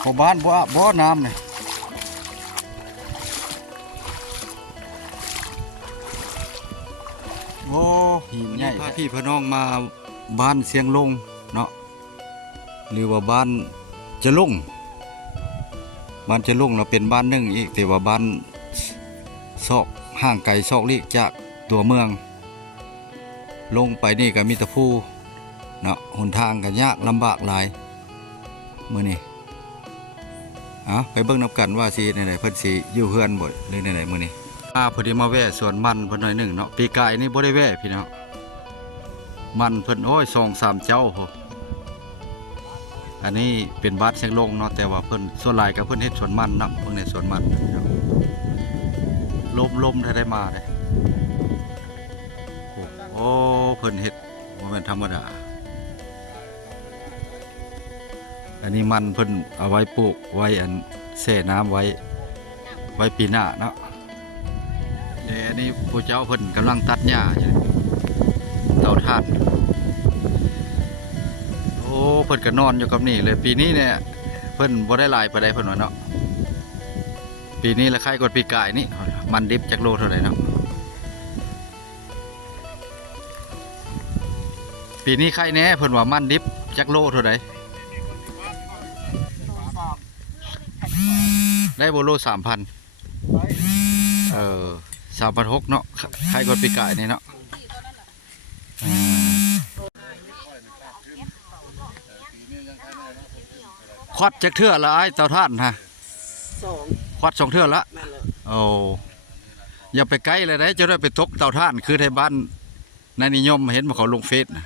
พอบ้านบ่น้ำเลยโอ้หินใหญ่พาพี่พี่น้องมาบ้านเสียงลงเนาะหรือว่าบ้านจะลงบ้านจะลงเราเป็นบ้านหนึ่งอีกแต่ว่าบ้านซอกห่างไกลซอกลีกจากตัวเมืองลงไปนี่ก็มีแต่ผู้เนาะหนทางก็ยากลำบากหลายมื้อนี้ไปเบิ่งนับกันว่าสิไหนๆเพิ่นสิอยู่เฮือนบ่หรือไหนๆมื้อนี้พอดีมาแวะสวนมันเพิ่นหน่อยหนึ่งเนาะปีกายนี่บ่ได้แวะพี่น้องมันเพิ่นโอ้ย2-3เจ้าโหอันนี้เป็นบ้านเชียงลงเนาะแต่ว่าเพิ่นส่วนหลายก็เพิ่นเฮ็ดสวนมันเนาะเพิ่นเฮ็ดสวนมันลมได้มาเลยโอ้เพิ่นเฮ็ดบ่แม่นธรรมดาอันนี้มันเพิ่นเอาไว้ปลูกไว้อันแช่น้ำไว้ปีหน้าเนาะอันนี้ผู้เจ้าเพิ่นกำลังตัดหญ้าอยู่เตาถ่านโอ้เพิ่นก็นอนอยู่กับนี่เลยปีนี้เนี่ยเพิ่นบ่ได้หลายปานใดเพิ่นว่าเนาะปีนี้ละใครกว่าปีกายนี่มันดิบจักโลเท่าไหร่เนาะปีนี้ใครแน่เพิ่นว่ามันดิบจักโลเท่าไหร่ได้โบโล3,0003,600เนาะใครกดปีกายนี่เนาะควัดจักเทื่อละไอ้เตาถ่านฮะควัด2 เทื่อละโอ้อย่าไปไกลเลยนะจะได้ไปตกเตาถ่านคือในบ้านนายนิยมเห็นมาเขาลงเฟซนะ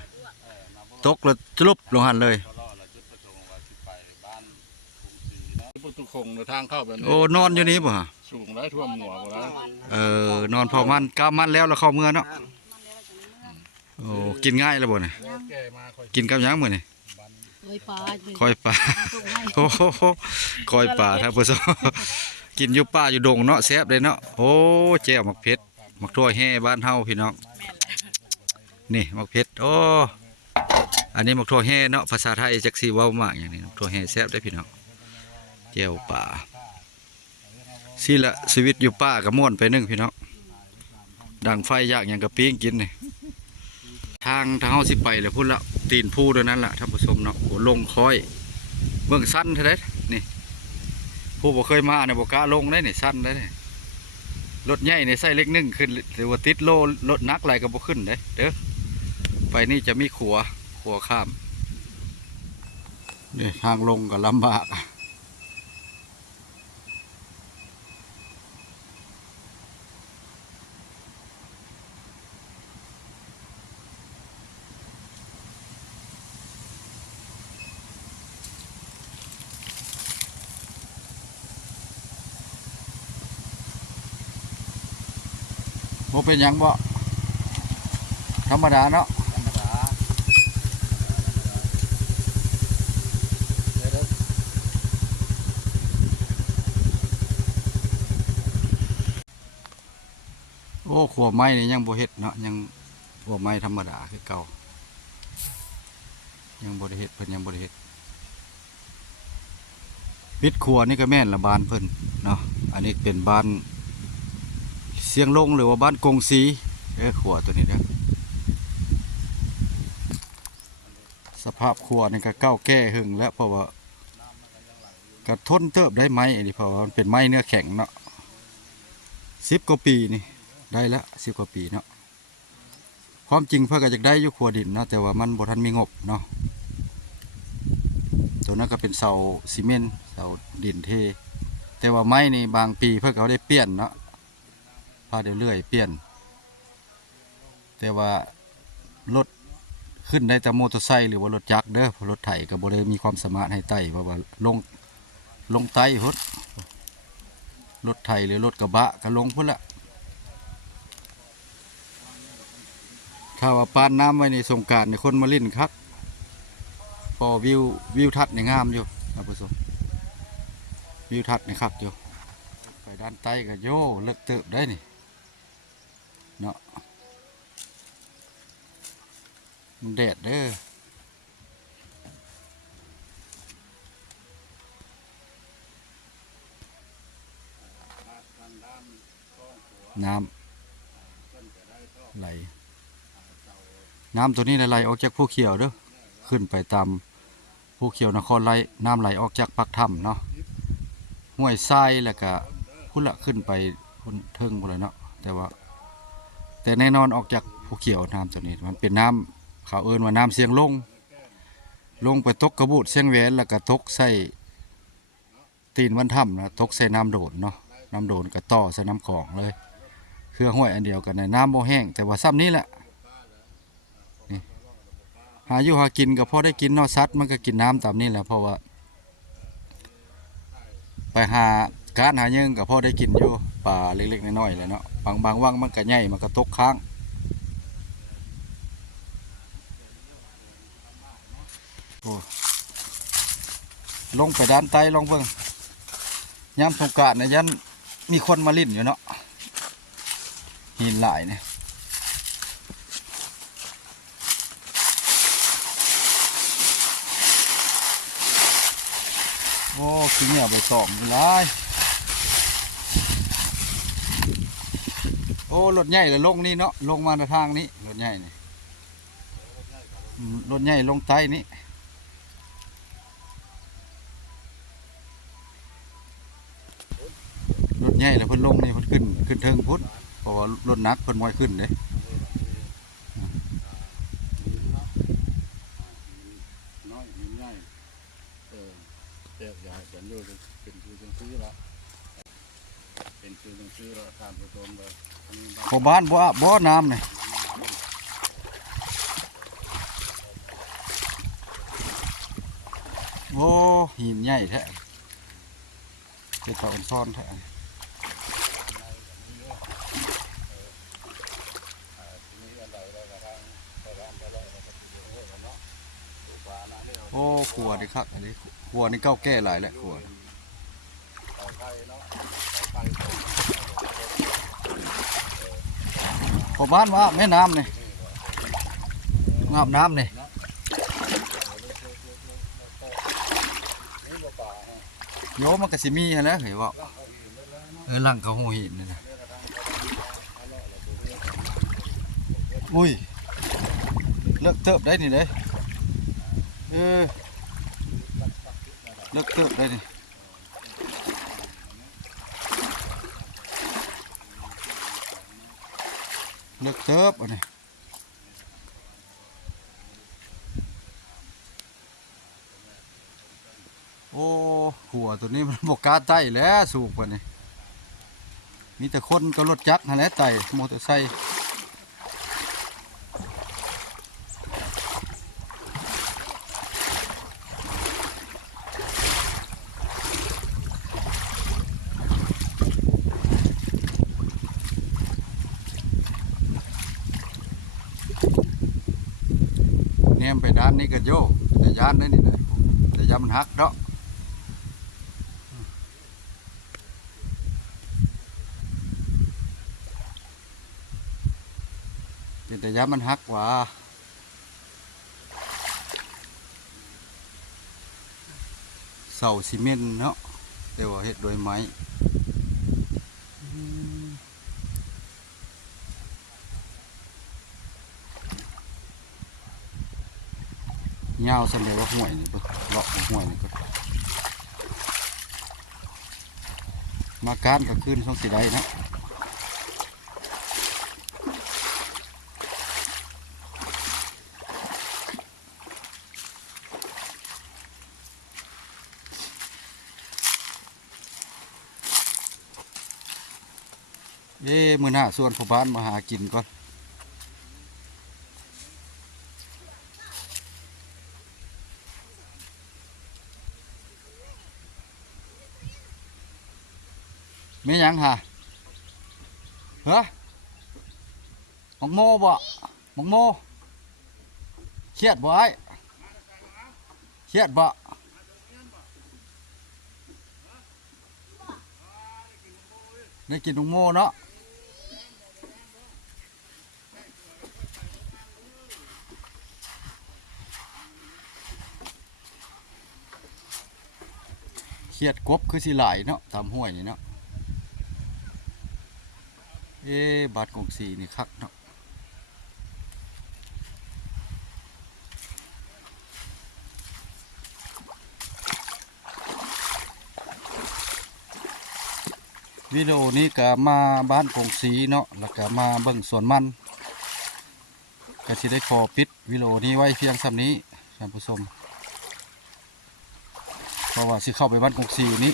ตกแล้วจลุบลงหันเลยตุคงทางเข้าแบบนี้โอ้นอนอยู่นี้ป่ะสูงแล้วท่วมหัวหมดแล้วนอนพอมันกามันแล้วเราเข้าเมื่อเนาะโอ้กินง่ายแล้วบ่เนี่ยกินกับยังมื้อนี่คอยปลาโอ้โหคอยปลาท่านผู้ชมกินอยู่ป่าอยู่ดงเนาะแซ่บเลยเนาะโอ้แจ่วหมักเผ็ดหมักทั่วแห่บ้านเฮาพี่น้องนี่หมักเผ็ดโอ้อันนี้หมักทั่วแห่เนาะภาษาไทยจักสิเว้ามากอย่างนี้หมักทั่วแห่แซ่บได้พี่น้องแจ่วป่าสิละชีวิตอยู่ป่ากับม่วนไปนึงพี่น้องดังไฟยากอย่างกับปิ้งกินนี่ทางเฮาสิไปแล้วพุ่นละตีนผู้ด้วยนั้นล่ะท่านผู้ชมเนาะโหลงคอยเบื้องสั้นเท่าไรนี่ผู้บ่เคยมาเนี่ยบ่กล้าลงได้นี่สั้นได้นี่รถใหญ่ในไส้เล็กนึ่งขึ้นหรือว่าติดโลรถนักอะไรก็บ่ขึ้นเด้อไปนี่จะมีขัวข้ามนี่ทางลงก็ลำบากบ่เป็นหยังบ่ธรรมดาเนาะโอ้ขัวไม้นี่ยังบ่เฮ็ดเนาะยังขัวไม้ธรรมดาคือเก่ายังบ่ได้เฮ็ดเพิ่นยังบ่ได้เฮ็ดปิดขัวนี่ก็แม่นละบ้านเพิ่นเนาะอันนี้เป็นบ้านเสียงลงหรือว่าบ้านกงสีขัวตัวนี้นะสภาพขัวนี่ก็เก่าแก่หึงแล้วเพราะว่าก็ทนเติบได้ไม้อันนี้เพราะว่ามันเป็นไม้เนื้อแข็งเนาะ10 กว่าปีนี่ได้ละ10 กว่าปีเนาะความจริงเพื่อก็จะได้อยู่ขัวดินเนาะแต่ว่ามันบ่ทันมีงบเนาะตัวนั้นก็เป็นเสาซีเมนต์เสาดินเทแต่ว่าไม้นี่บางปีเพื่อเขาได้เปลี่ยนเนาะพาเดี๋ยวเรื่อยเปลี่ยนแต่ว่ารถขึ้นได้แต่มอเตอร์ไซค์หรือว่ารถจักรเด้อรถไถก็บ่ได้มีความสามารถให้ไต่เพราะว่าลงไต่พุ่นรถไถหรือรถกระบะก็ลงพุ่นละถ้าว่าปานน้ำไว้ในสงกรานต์ในคนมาลิ้นครับพอวิวทัศน์ในงามอยู่ท่านผู้ชมวิวทัศน์ในคักอยู่ไปด้านใต้ก็โย่เลิกเติบได้นี่เนาะมันแดดเด้อ น้ำไหลน้ำตัวนี้ไหลออกจากภูเขียวเด้อขึ้นไปตามภูเขียวนครไหลน้ำไหลออกจากปากถ้ำเนาะห้วยทรายแล้วก็พุ่นละขึ้นไปพุ่นเทิงพุ่นละเนาะแต่แน่นอนออกจากภูเขียวน้ำตัวนี้มันเป็นน้ำเขาเอิ้นว่าน้ำเสียงลงไปตกกระบูดเสียงแหวนแล้วก็ตกใส่ตีนวันถ้ำนะตกใส่น้ำโดดเนาะน้ำโดดก็ต่อใส่น้ำของเลยเครือห้วยอันเดียวกันในน้ำบ่แห้งแต่ว่าซ้ำนี้แหละนี่หาอยู่หากินก็พอได้กินเนาะสัตว์มันก็กินน้ำตามนี้แหละเพราะว่าไปหาการหาเยิงก็พอได้กินอยู่ป่าเล็กๆน้อยๆเลยเนาะบางว่างมันก็ใหญ่มันก็ตกค้างโอ้ลงไปด้านใต้ลองเบิ่งยามสงกรานต์เนี่ยยันมีคนมาลิ่นอยู่เนาะหินหลายเนี่ยโอ้คือเนี่ยไปส่องหลายโอ้รถใหญ่เลยลงนี่เนาะลงมาในทางนี้รถใหญ่นี่รถใหญ่ลงใต้นี้รถใหญ่แล้วเพิ่นลงนี่เพิ่นขึ้นเทิงพุทธเพราะว่ารถหนักเพิ่นบ่ให้ขึ้นเด้น้อยหินใหญ่แจกยากันอยู่เป็นคือจังซี่ละเป็นคือจังซี่ละทานผู้ชมเลยบ่บ้านบ่น้ำนี่โอ้หินใหญ่แท้เป็นตะอนซ่อนแท้โอ้ครัวดิครับอันนี้ครัวนี่เก้าแก่หลายแหละครัวพอบ้านว่าแม่น้ำนี่อาบน้ำนี่โยมันก็สิมีแล้วเห็นว่าหลังเขาหูหินนี่นะอุ้ยเลิกเติบได้นี่เลยเลิกเติบได้นี่เลิกเติบอันนี้โอ้หัวตัวนี้มันบกกาไต่แล้วสูงกว่านี้มีแต่คนก็รถจักรนั่นแหละไต่มอเตอร์ไซค์เนี่ยไปด้านนี้ก็โยกแต่ยานได้นี่นะแต่ยานมันหักเนาะแต่ยานมันหักว่าเสาซีเมนต์เนาะแต่ว่าเฮ็ดโดยไม้เงาสำเร็จว่าห่วยนี่เบิ่งเลาะห่วยนี่ก็มาการก็ขึ้นช่องสีได้นะมื้อหน้าส่วนผู้บ้านมาหากินก่อนไม่ยังฮะเฮ้ยมังโมบ่มังโมเครียดบ่ไอ้เครียดบ่ได้กินมังโมเนาะเครียดกบคือสิหลายเนาะตามห้วยนี่เนาะ บาทกงสีนี่คักเนาะวิดีโอนี้ก็มาบ้านกงสีเนาะแล้วก็มาเบิ่งสวนมันก็สิได้ขอปิดวิดีโอนี้ไว้เพียงส่ำนี้ท่านผู้ชมเพราะว่าสิเข้าไปบ้านกงสีนี้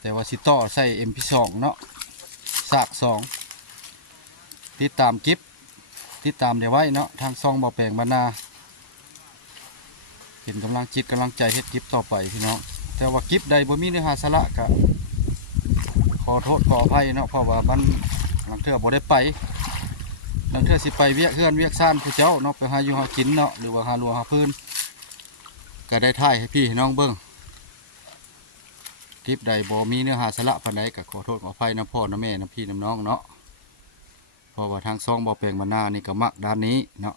แต่ว่าสิต่อใส่ MP2 เนาะสาก2ติดตามคลิปติดตามเดี๋ยวไว้เนาะทางซองบ่อแปลงบรรณาเป็นกำลังจิตกำลังใจเฮ็ดคลิปต่อไปพี่น้องแต่ว่าคลิปใดบ่มีเนื้อหาสาระก็ขอโทษขออภัยเนาะเพราะว่าบ้านหลังเทื่อบ่ได้ไปหลังเทื่อสิไปเวียกเฮือนเวียกซ่านผู้เจ้าเนาะไปหาอยู่หากินเนาะหรือว่าหาลัวหาพื้นก็ได้ถ่ายให้พี่ให้น้องเบิ่งคลิปใดบ่มีเนื้อหาสาระปานใดก็ขอโทษขออภัยนะพ่อนะแม่นะพี่นะน้องเนาะเพราะว่าทางซองบ่อแปลงบรรณานี่ก็มักด้านนี้เนาะ